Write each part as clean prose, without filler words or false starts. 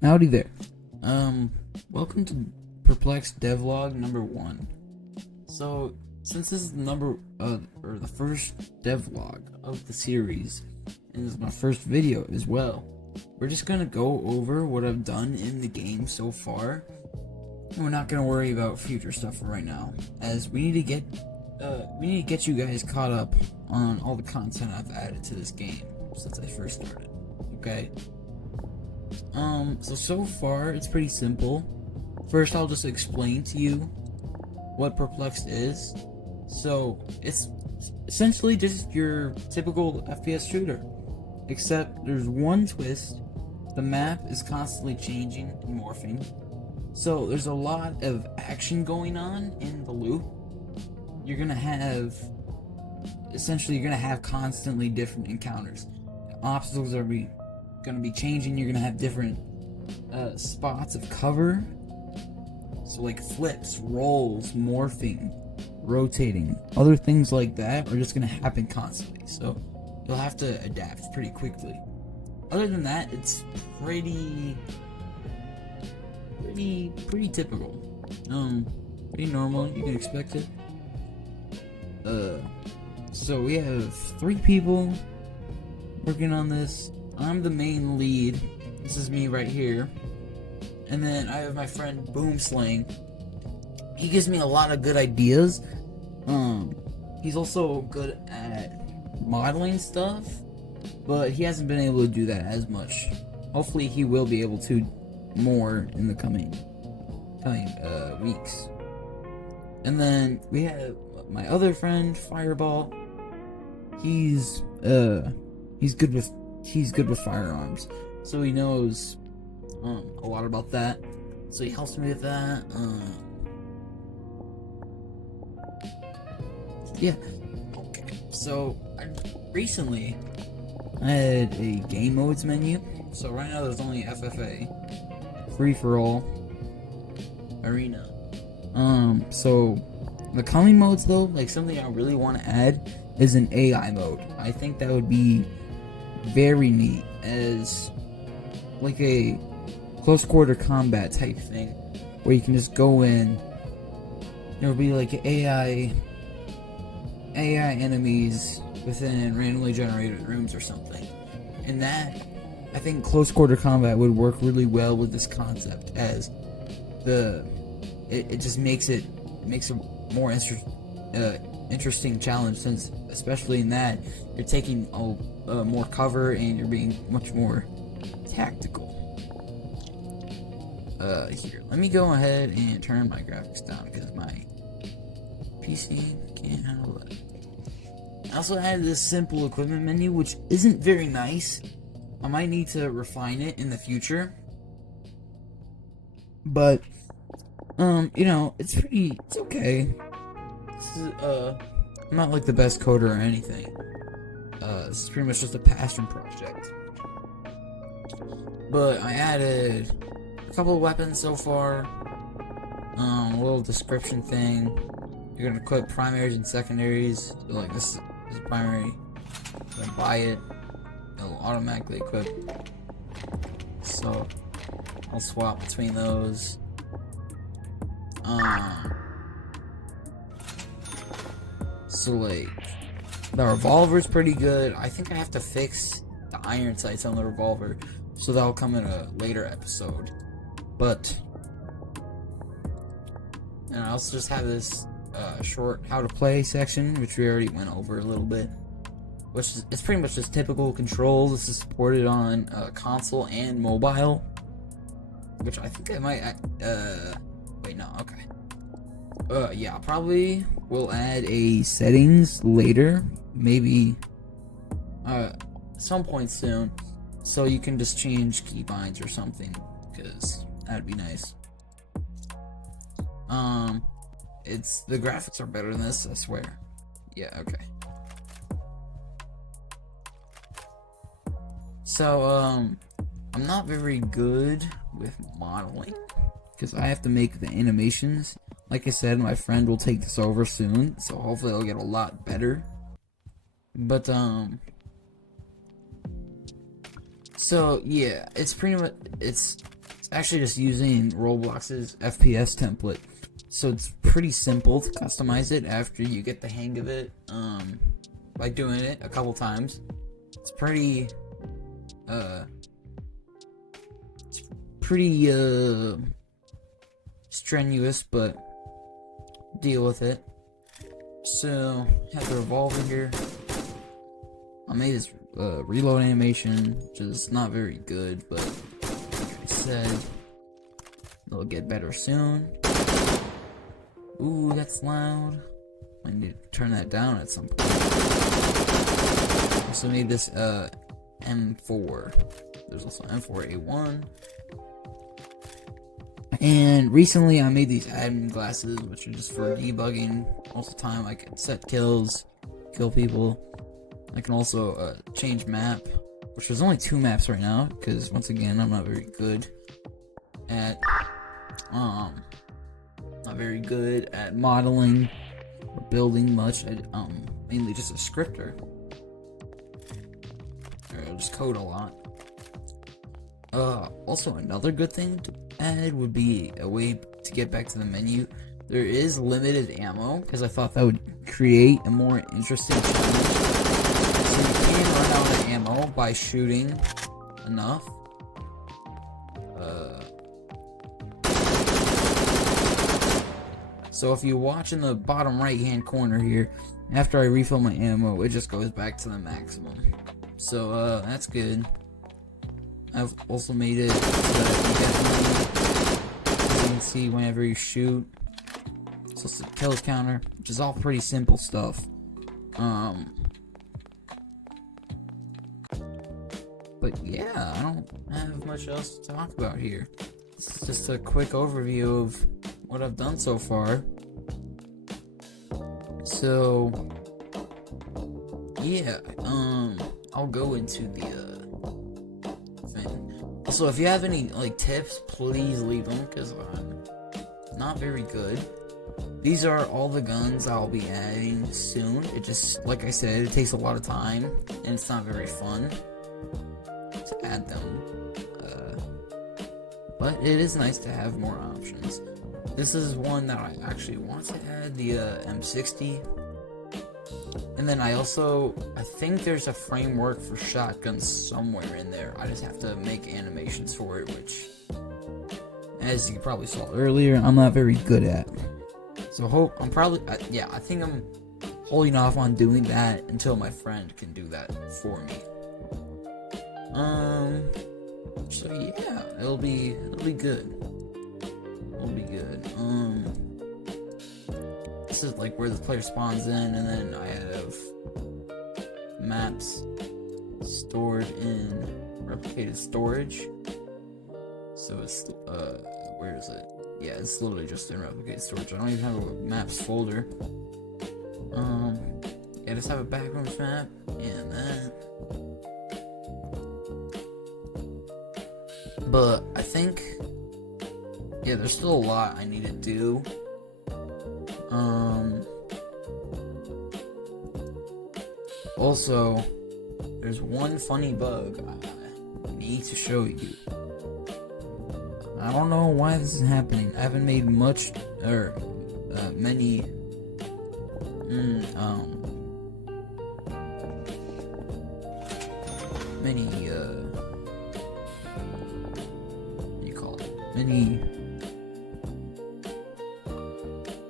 Howdy there. Welcome to Perplexed Devlog number 1. So, since this is the first devlog of the series, and this is my first video as well, we're just gonna go over what I've done in the game so far, and we're not gonna worry about future stuff for right now, as we need to get you guys caught up on all the content I've added to this game since I first started. Okay. So far, it's pretty simple. First, I'll just explain to you what Perplexed is. So, it's essentially just your typical FPS shooter. Except, there's one twist. The map is constantly changing and morphing. So, there's a lot of action going on in the loop. You're gonna have constantly different encounters. Obstacles are gonna be changing. You're gonna have different spots of cover, so like flips, rolls, morphing, rotating, other things like that are just gonna happen constantly, so you'll have to adapt pretty quickly. Other than that, it's pretty typical, pretty normal. You can expect it. So we have 3 people working on this. I'm the main lead. This is me right here. And then I have my friend Boomslang. He gives me a lot of good ideas. He's also good at modeling stuff, but he hasn't been able to do that as much. Hopefully he will be able to more in the coming weeks. And then we have my other friend Fireball. He's good with firearms, so he knows a lot about that, so he helps me with that. Yeah. Okay. So recently I had a game modes menu. So right now there's only FFA, free for all, arena. So the coming modes though, like something I really want to add is an AI mode. I think that would be very neat, as like a close quarter combat type thing, where you can just go in. There will be like AI enemies within randomly generated rooms or something, and that, I think close quarter combat would work really well with this concept, as it just makes a more interesting challenge, since especially in that you're taking more cover and you're being much more tactical. Here, let me go ahead and turn my graphics down because my PC can't handle it. I also added this simple equipment menu, which isn't very nice. I might need to refine it in the future, but it's okay. This is, I'm not like the best coder or anything. This is pretty much just a passion project. But I added a couple of weapons so far. A little description thing. You're gonna equip primaries and secondaries. So like this is primary. You're gonna buy it. It'll automatically equip. So I'll swap between those. So like the revolver's pretty good. I think I have to fix the iron sights on the revolver, so that'll come in a later episode. But and I also just have this short how to play section, which we already went over a little bit, which is, it's pretty much just typical controls. This is supported on console and mobile, which I think I might wait, no, okay. Yeah, probably will add a settings later, maybe some point soon, so you can just change keybinds or something, because that'd be nice. It's the graphics are better than this, I swear. Yeah, okay. So I'm not very good with modeling because I have to make the animations. Like I said, my friend will take this over soon, so hopefully it'll get a lot better. But so yeah, it's pretty much It's actually just using Roblox's FPS template. So it's pretty simple to customize it after you get the hang of it, by doing it a couple times. It's pretty strenuous, but deal with it. So, have the revolver here. I made this reload animation, which is not very good, but like I said, it'll get better soon. Ooh, that's loud. I need to turn that down at some point. Also made this M4. There's also M4A1. And recently I made these admin glasses, which are just for debugging. Most of the time I can set kills, kill people. I can also change map, which there's only 2 maps right now, because once again I'm not very good at modeling or building much. I'm mainly just a scripter. I'll just code a lot. Also another good thing to add would be a way to get back to the menu. There is limited ammo, because I thought that would create a more interesting challenge. So you can run out of ammo by shooting enough. So if you watch in the bottom right hand corner here, after I refill my ammo, it just goes back to the maximum. So that's good. I've also made it so that you can see whenever you shoot. So it's a kill counter, which is all pretty simple stuff. But yeah, I don't have much else to talk about here. It's just a quick overview of what I've done so far. So yeah, I'll go into the thing. Also, if you have any tips, please leave them, because I'm not very good. These are all the guns I'll be adding soon. It just, like I said, it takes a lot of time and it's not very fun to add them. But it is nice to have more options. This is one that I actually want to add, the M60. And then I think there's a framework for shotguns somewhere in there. I just have to make animations for it, which, as you probably saw earlier, I'm not very good at. So I think I'm holding off on doing that until my friend can do that for me. So yeah, it'll be good. It'll be good. This is like where the player spawns in, and then I have maps stored in replicated storage. So it's where is it? Yeah, it's literally just in replicated storage. I don't even have a maps folder. Yeah, just have a backrooms map and that. But I think, yeah, there's still a lot I need to do. Also, there's one funny bug I need to show you. I don't know why this is happening. I haven't made many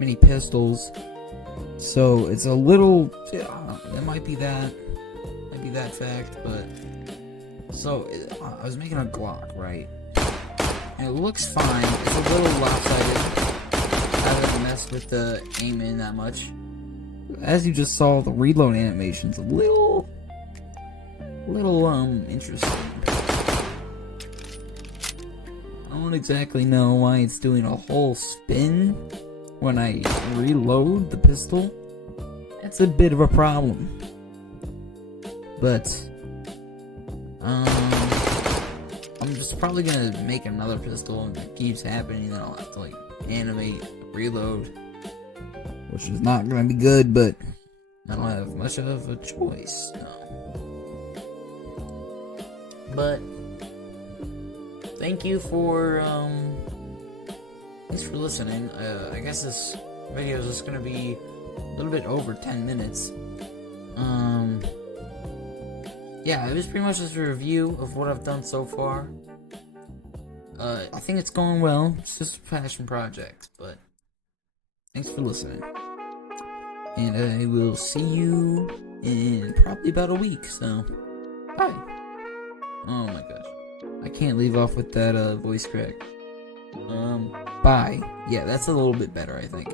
many pistols. So it's a little, it might be that fact, but so I was making a Glock, right? And it looks fine. It's a little lopsided. I haven't messed with the aiming that much. As you just saw, the reload animation's a little interesting. I don't exactly know why it's doing a whole spin when I reload the pistol. That's a bit of a problem. But I'm just probably gonna make another pistol, and if it keeps happening, then I'll have to animate reload, which is not gonna be good, but I don't have much of a choice. No. But thank you for, thanks for listening. I guess this video is just gonna be a little bit over 10 minutes. Yeah, it was pretty much just a review of what I've done so far. I think it's going well. It's just a passion project, but thanks for listening. And I will see you in probably about a week, so bye. Oh my gosh. I can't leave off with that voice crack. Bye. Yeah, that's a little bit better, I think.